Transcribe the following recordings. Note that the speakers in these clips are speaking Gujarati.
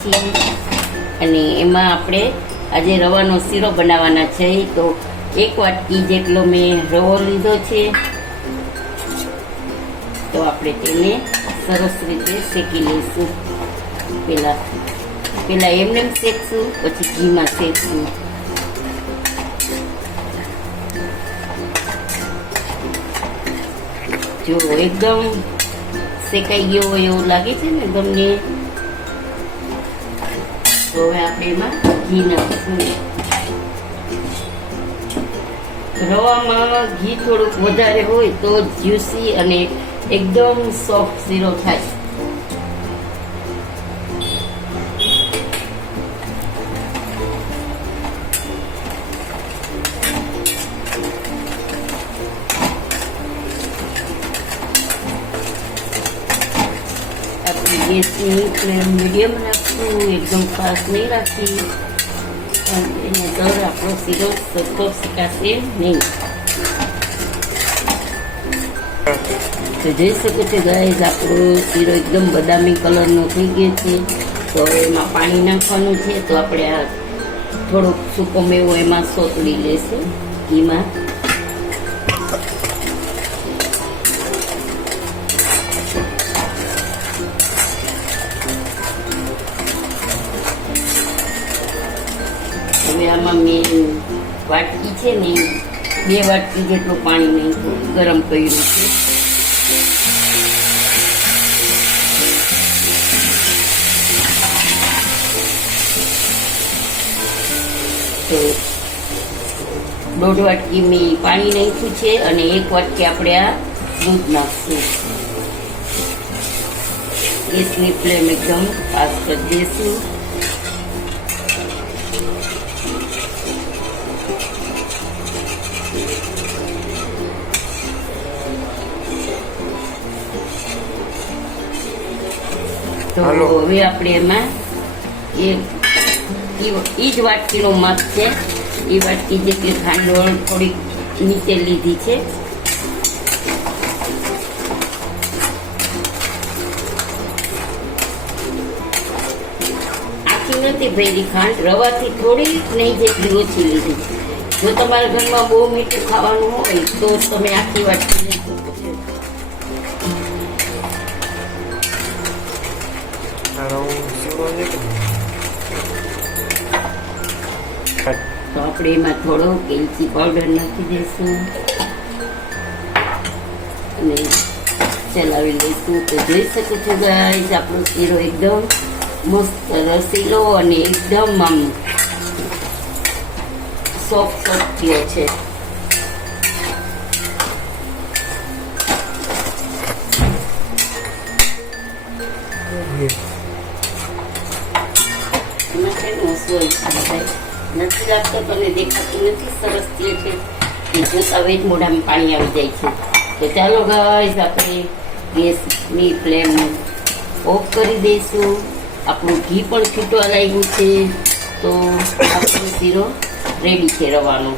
અને એમાં આપણે આજે રવાનો શીરો બનાવવાના છે. તો 1 વાટકી જેટલો મેં રવો લીધો છે. તો આપણે તેને સરસ રીતે શેકી લઈશું. પહેલા એમને શેકશું, પછી ઘીમાં શેકશું. જો એકદમ શેકાઈ ગયો હોય એવું લાગે છે ને તમને, તો હવે આપણે એમાં ઘી નાખીશું. રવામાં ઘી થોડુંક વધારે હોય તો જ્યુસી અને એકદમ સોફ્ટ શીરો થાય. ગેસની ફ્લેમ મીડિયમ રાખશું, એકદમ ફાસ્ટ નહીં રાખી, એનો દર આપણો શીરો સરખો શેકાશે નહીં. તો જોઈ શકો છો ગાઈઝ, આપણો શીરો એકદમ બદામી કલરનો થઈ ગયો છે. તો હવે એમાં પાણી નાખવાનું છે. તો આપણે આ થોડોક સૂકો મેવો એમાં સોતળી લેશું ઘીમાં. હવે આમાં મેં વાટકી છે ને 2 વાટકી જેટલું પાણી મેં ગરમ કર્યું છે. તો 1.5 વાટકી મેં પાણી નાખ્યું છે અને 1 વાટકી આપણે આ દૂધ નાખશું. ગેસની ફ્લેમ એકદમ ફાસ્ટ કરી દઈશું. તો હવે આપણે એમાં એ જ વાટકીનો માપ છે, એ વાટકી જેટલી ખાંડ થોડીક નીચે લીધી છે. આખી નથી ભરી ખાંડ, રવાથી થોડીક નહીં જેટલી ઓછી લીધી. જો તમારા ઘરમાં બહુ મીઠું ખાવાનું હોય તો તમે આખી વાટકી લઈ શકો છો. તો આપણે એમાં થોડો એલચી પાવડર નાખી દઈશું અને ચલાવી લઈશું. તો જોઈ શકો છો ગાઈસ, આપણો શીરો એકદમ મસ્ત રસીલો અને એકદમ આમ સોફ્ટ થયો છે. નથી લાગતો, તમને દેખાતું નથી, સરસ થયો છે. જોતા હવે જ મોઢામાં પાણી આવી જાય છે. તો ચાલો ગાઈસ, આપણે ગેસની ફ્લેમ ઓફ કરી દઈશું. આપણું ઘી પણ છૂટવા લાગ્યું છે. તો આપણો શીરો રેડી છે રવાનો.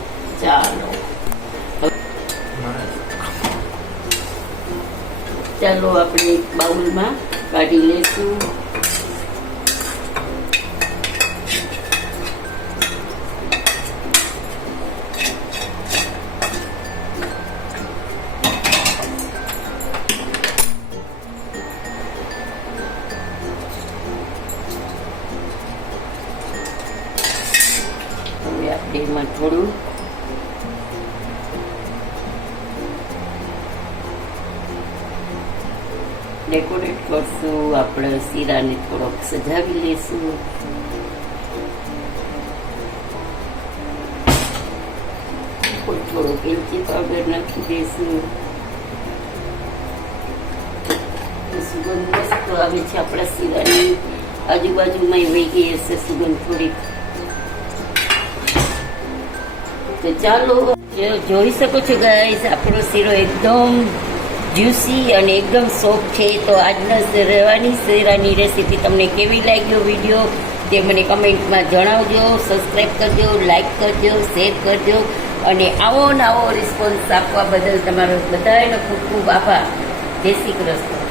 ચાલો આપણે એક બાઉલમાં કાઢી લઈશું. આપણે એમાં થોડું ડેકોરેટ કરશું. આપણે શીરાને થોડોક સજાવી લઈશું. થોડુંક એલચી પાવડર નાખી દઈશું. સુગંધ મસ્ત આવે છે આપણા શીરાની. આજુબાજુમાં વહી ગઈ હશે સુગંધ થોડીક. તો ચાલો, જોઈ શકો છો ગાઈસ, આપણો શીરો એકદમ જ્યુસી અને એકદમ સોફ્ટ છે. તો આજના રવાની શીરાની રેસીપી તમને કેવી લાગ્યો વિડીયો તે મને કમેન્ટમાં જણાવજો. સબસ્ક્રાઈબ કરજો, લાઈક કરજો, શેર કરજો અને આવો રિસ્પોન્સ આપવા બદલ તમારો બધાનો ખૂબ ખૂબ આભાર. જય શ્રી કૃષ્ણ.